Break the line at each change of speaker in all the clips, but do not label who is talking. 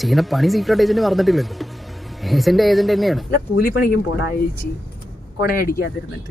ചെയ്യുന്ന പണി secret agent പറഞ്ഞിട്ടില്ലല്ലോ. ഏജന്റ് തന്നെയാണ്.
കൂലിപ്പണിക്കും പോടാ ചേച്ചി, കൊടയടിക്കാതിരുന്നിട്ട്.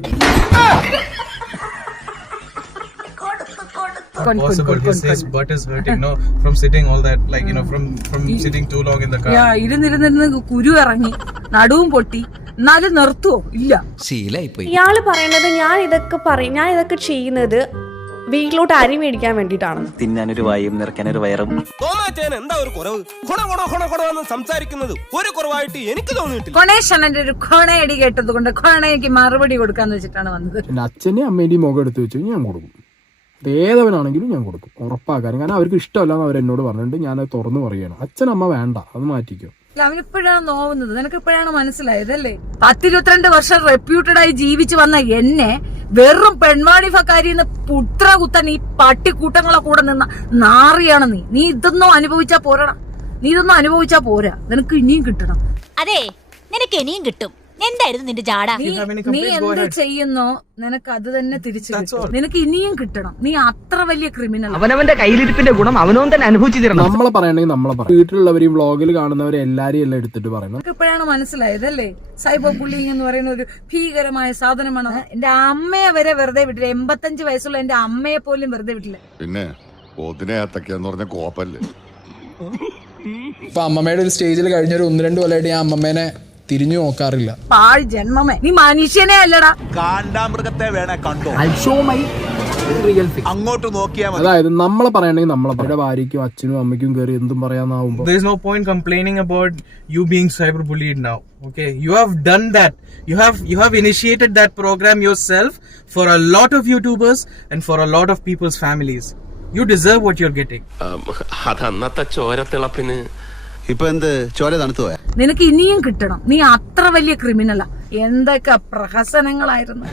Possible his butt is hurting, no, from sitting all that, like, you know, from sitting too long in the car.
ഇരുന്നിരുന്നിരുന്ന് കുരു ഇറങ്ങി, നടുവും പൊട്ടി, എന്നാലും നിർത്തുവോ? ഇല്ല.
ഇയാള് പറയുന്നത് ഞാൻ ഇതൊക്കെ ചെയ്യുന്നത് വീട്ടിലോട്ട് അരി മേടിക്കാൻ വേണ്ടിട്ടാണ്.
തിന്നാനൊരു വായും നിറയ്ക്കാനൊരു വയറും.
എന്താ ഒരു കുറവ്? സംസാരിക്കുന്നത് ഒരു കുറവായിട്ട് എനിക്ക് തോന്നിയിട്ടില്ല.
കൊണേഷണന്റെ ഒരു കൊണയടി കേട്ടത് കൊണ്ട് കൊണയ്ക്ക് മറുപടി കൊടുക്കാന്ന് വെച്ചിട്ടാണ് വന്നത്.
എന്റെ അച്ഛനെയും അമ്മേന്റെയും മുഖം എടുത്ത് വെച്ച് ഞാൻ കൊടുക്കും. ഏതവനാണെങ്കിലും ഞാൻ കൊടുക്കും, ഉറപ്പാക്കാനും. കാരണം അവർക്ക് ഇഷ്ടമല്ലാന്ന് അവരെന്നോട് പറഞ്ഞിട്ട് ഞാനത് തുറന്നു പറയുകയാണ്. അച്ഛനമ്മ വേണ്ട, അത് മാറ്റിക്കോ.
അവനിപ്പോഴാണ് നോവുന്നത്, നിനക്ക് ഇപ്പോഴാണ് മനസ്സിലായതല്ലേ? 10-22 വർഷം റെപ്യൂട്ടഡ് ആയി ജീവിച്ചു വന്ന എന്നെ വെറും പെൺവാണിഫക്കാരിന്ന് പുത്ര കുത്തൻ ഈ പട്ടിക്കൂട്ടങ്ങളെ കൂടെ നിന്ന നാറിയാണ് നീ. നീ ഇതൊന്നും അനുഭവിച്ചാ പോരാ, നിനക്ക് ഇനിയും കിട്ടണം.
അതെ, നിനക്ക് ഇനിയും കിട്ടും. എന്തായിരുന്നു നിന്റെ ജാട?
നീ എന്ത് ചെയ്യുന്നോ നിനക്ക് അത് തന്നെ തിരിച്ചു കിട്ടും. നിനക്ക് ഇനിയും കിട്ടണം. നീ അത്ര വലിയ ക്രിമിനൽ.
അവനവന്റെ കയ്യിലിരിപ്പിന്റെ ഗുണം അവനവൻ തന്നെ അനുഭവിച്ചു തരണം.
നമ്മളെ പറയണെങ്കിൽ നമ്മളെ പറയാം. വീട്ടിലുള്ളവരെയും വ്ളോഗിൽ കാണുന്നവരെ എല്ലാരെയും എല്ലാം എടുത്തിട്ട് പറയണം.
നിനക്ക് ഇപ്പോഴാണ് മനസ്സിലായതല്ലേ സൈബർ ബുള്ളിങ് എന്ന് പറയുന്ന ഒരു ഭീകരമായ സാധനമാണ്. എന്റെ അമ്മയെ വരെ വെറുതെ വിട്ടില്ല. 85 വയസ്സുള്ള എന്റെ അമ്മയെ പോലും വെറുതെ വിട്ടില്ല.
പിന്നെ കോപ്പല്ലേ.
ഇപ്പൊ അമ്മമ്മയുടെ ഒരു സ്റ്റേജിൽ കഴിഞ്ഞൊരു 1-2 കൊല്ലമായിട്ട് ഞാൻ അമ്മമ്മേനെ തിരിഞ്ഞു നോക്കാറില്ല.
പാഴ് ജന്മമേ, നീ മനുഷ്യനെ അല്ലടാ.
കാണ്ടാമൃഗത്തെ വേണേ കണ്ടോ, അങ്ങോട്ട് നോക്കിയാ മതി.
അതായത് നമ്മളെ പറയണെങ്കിൽ നമ്മളെ ഭാര്യയ്ക്കും അച്ഛനും അമ്മയ്ക്കും കയറി എന്തും പറയാന്നാവുമ്പോ
There is no point complaining about you being cyberbullied now. Okay, you have done that. You have initiated that program yourself for a lot of YouTubers and for a lot of people's families. You deserve what you're getting.
അതന്നത്തെ ചോരത്തിളപ്പിന്
ഇപ്പൊ എന്ത് ചോര തണുത്തു പോയാ?
നിനക്ക് ഇനിയും കിട്ടണം. നീ അത്ര വലിയ ക്രിമിനലാ. എന്തൊക്കെ പ്രഹസനങ്ങളായിരുന്നു.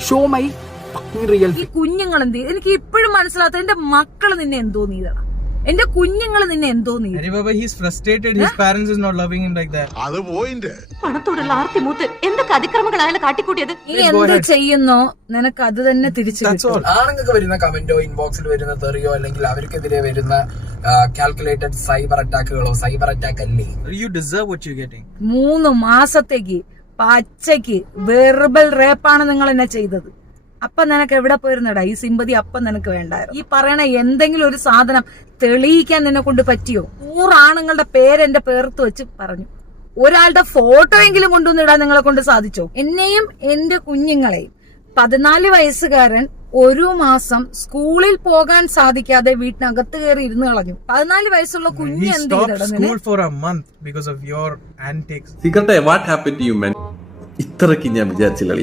ഈ കുഞ്ഞുങ്ങൾ എന്ത്? എനിക്ക് ഇപ്പോഴും മനസ്സിലാത്ത എന്റെ മക്കള് നിന്നെ എന്തോ നീതടാ. എന്റെ കുഞ്ഞുങ്ങൾ നിന്നെ എന്തോ നീ.
He's frustrated. His parents is not loving him like that.
അത് പോയിന്റ്.
പണത്തോടുള്ള ആർത്തി മൂത്ത് എന്തൊക്കെ അതിക്രമങ്ങൾ അയാൾ കാട്ടിക്കൂട്ടിയത്.
നീ എന്ത് ചെയ്യുന്നോ നിനക്ക് അത് തന്നെ തിരിച്ചു കിട്ടും.
ആണുങ്ങൾക്ക് വരുന്ന കമന്റോ ഇൻബോക്സിൽ വരുന്ന തെറിയോ അല്ലെങ്കിൽ അവർക്കെതിരെ വരുന്ന കാൽക്കുലേറ്റഡ് സൈബർ അറ്റാക്കുകളോ സൈബർ അറ്റാക്ക് അല്ലേ?
You deserve what you're getting.
3 മാസത്തേക്ക് പച്ചയ്ക്ക് വെർബൽ റേപ്പാണ് നിങ്ങൾ എന്നെ ചെയ്തത്. അപ്പൊ നിനക്ക് എവിടെ പോയിരുന്നടാ ഈ സിമ്പതി? അപ്പം നിനക്ക് വേണ്ടായിരുന്നു. ഈ പറയണ എന്തെങ്കിലും ഒരു സാധനം തെളിയിക്കാൻ നിന്നെ കൊണ്ട് പറ്റിയോ? 100 ആണുങ്ങളുടെ പേര് എന്റെ പേർത്ത് വെച്ച് പറഞ്ഞു. ഒരാളുടെ ഫോട്ടോ എങ്കിലും കൊണ്ടുവന്നിടാൻ നിങ്ങളെ കൊണ്ട് സാധിച്ചോ? എന്നെയും എന്റെ കുഞ്ഞുങ്ങളെയും 14 വയസ്സുകാരൻ 1 മാസം സ്കൂളിൽ പോകാൻ സാധിക്കാതെ വീട്ടിനകത്ത് കയറി ഇരുന്ന് കളഞ്ഞു. 14 വയസ്സുള്ള കുഞ്ഞ് എന്ത് ചെയ്തിട?
School for a month because of your antics.
Secret, what happened to you, man? ഇത്രയ്ക്ക് ഞാൻ വിചാരിച്ചില്ല.